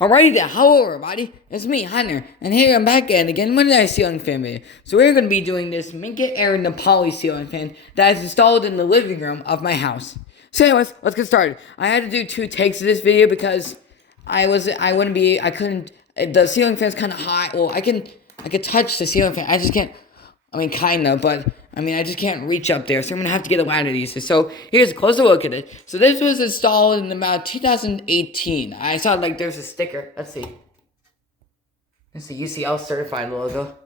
Alrighty then, hello everybody, it's me, Hunter, and here I'm back again with another ceiling fan video. So we're going to be doing this Minka Aire Napoli ceiling fan that is installed in the living room of my house. So anyways, let's get started. I had to do 2 takes of this video because the ceiling fan's kind of high. Well, I could touch the ceiling fan, I just can't, kinda, but I just can't reach up there, so I'm gonna have to get a ladder to use this. So here's a closer look at it. So this was installed in about 2018. I saw like there's a sticker. Let's see. It's the UCL certified logo,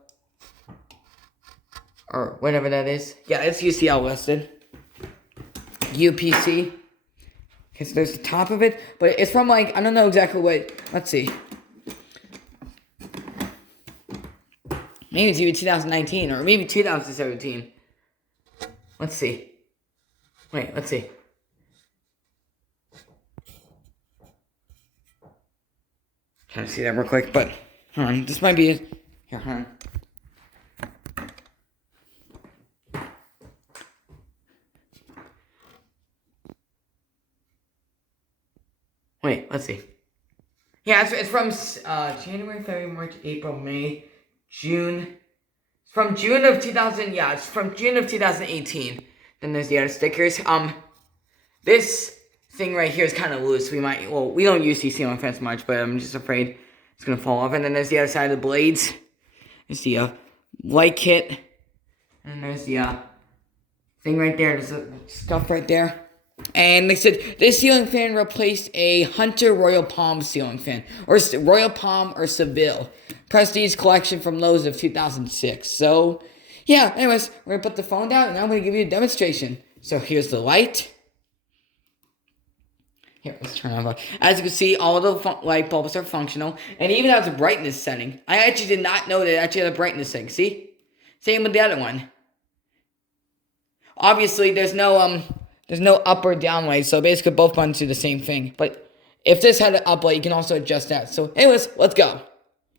or whatever that is. Yeah, it's UCL listed. UPC. Okay, so there's the top of it, but it's from like I don't know exactly what. Let's see. Maybe it's even 2019 or maybe 2017. Let's see. Wait, let's see. Trying to see that real quick, but hold on. This might be it. Here, hold on. Wait, let's see. Yeah, it's from January, February, March, April, May, June. From June of 2000, yeah, it's from June of 2018. Then there's the other stickers. This thing right here is kind of loose. We don't use these ceiling fans much, but I'm just afraid it's gonna fall off. And then there's the other side of the blades. There's the light kit. And there's the thing right there. There's the stuff right there. And they said this ceiling fan replaced a Hunter Royal Palm ceiling fan, or Royal Palm or Seville Prestige collection from Lowe's of 2006. So, yeah. Anyways, we're gonna put the phone down, and I'm gonna give you a demonstration. So here's the light. Here, let's turn on. As you can see, all the light bulbs are functional, and it even has a brightness setting. I actually did not know that it actually had a brightness setting. See, same with the other one. Obviously, there's no up or down light, so basically both buttons do the same thing. But if this had an up light, you can also adjust that. So anyways, let's go.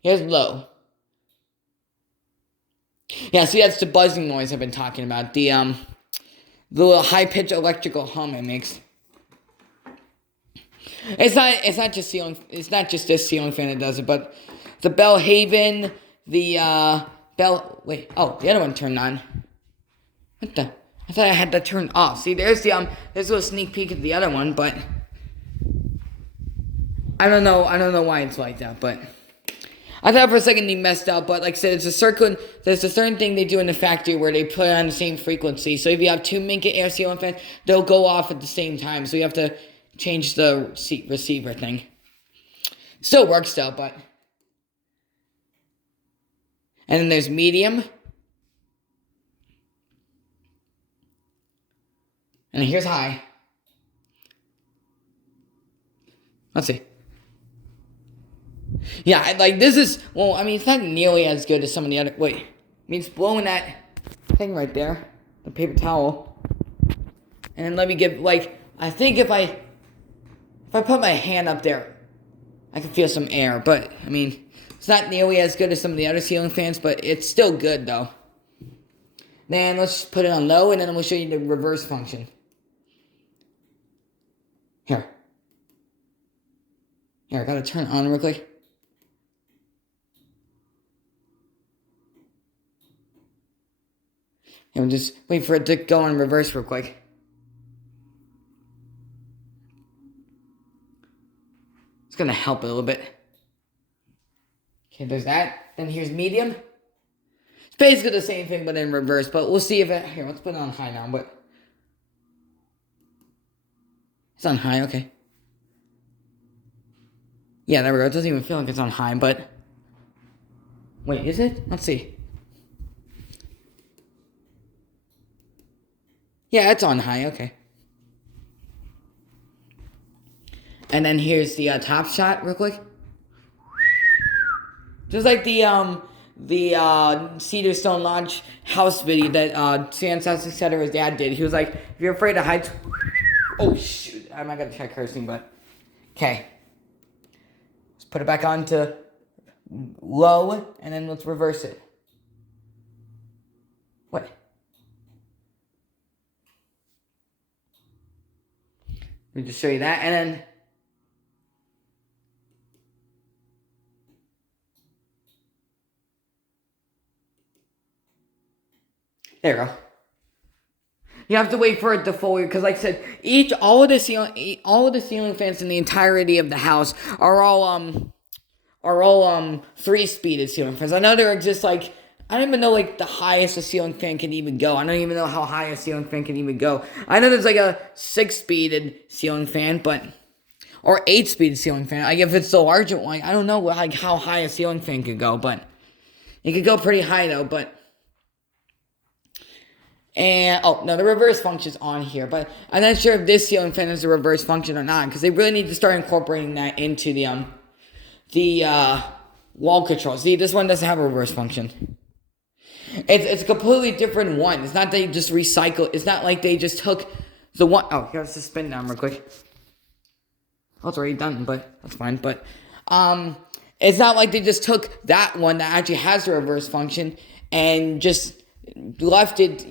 Here's low. Yeah, see, that's the buzzing noise I've been talking about. The little high-pitched electrical hum it makes. It's not just this ceiling fan that does it, but the Bellhaven, the the other one turned on. What the? I thought I had that turned off. See, there's a little sneak peek of the other one, but I don't know why it's like that, but I thought for a second they messed up, but like I said, it's a circle. There's a certain thing they do in the factory where they put it on the same frequency. So if you have 2 Minka Aire ceiling fans, they'll go off at the same time. So you have to change the receiver thing. Still works though, but. And then there's medium. And here's high. Let's see. Yeah, this is, it's not nearly as good as some of the other, it's blowing that thing right there, the paper towel. And then let me give, I think if I put my hand up there, I can feel some air, but, it's not nearly as good as some of the other ceiling fans, but it's still good, though. Then let's put it on low, and then we'll show you the reverse function. Here, I gotta turn it on real quick. And just wait for it to go on reverse real quick. It's gonna help a little bit. Okay, there's that. Then here's medium. It's basically the same thing, but in reverse. But we'll see if it. Here, let's put it on high now. But it's on high. Okay. Yeah, there we go. It doesn't even feel like it's on high, but wait, is it? Let's see. Yeah, it's on high. Okay. And then here's the top shot, real quick. Just like the Cedar Stone Lodge house video that Sans Etc's dad did. He was like, if you're afraid of heights. Oh shoot! I'm not gonna try cursing, but okay. Let's put it back on to low, and then let's reverse it. What? Let me just show you that, and then There you go. You have to wait for it to fully, because like I said, all of the ceiling fans in the entirety of the house are all 3-speeded ceiling fans. I know there exists I don't even know the highest a ceiling fan can even go. I don't even know how high a ceiling fan can even go. I know there's a 6-speeded ceiling fan, or 8-speed ceiling fan. If it's the larger one, I don't know how high a ceiling fan could go, but it could go pretty high though. The reverse function's on here, but I'm not sure if this ceiling fan has a reverse function or not, because they really need to start incorporating that into the wall control. See, this one doesn't have a reverse function. It's a completely different one. It's not they just recycle. It's not like they just took the one. Oh, here's the spin down real quick. Oh, it's already done, but that's fine. But it's not like they just took that one that actually has a reverse function and just left it,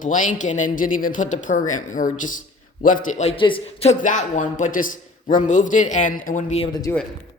blank, and then didn't even put the program, or just left it, just took that one, but just removed it, and it wouldn't be able to do it.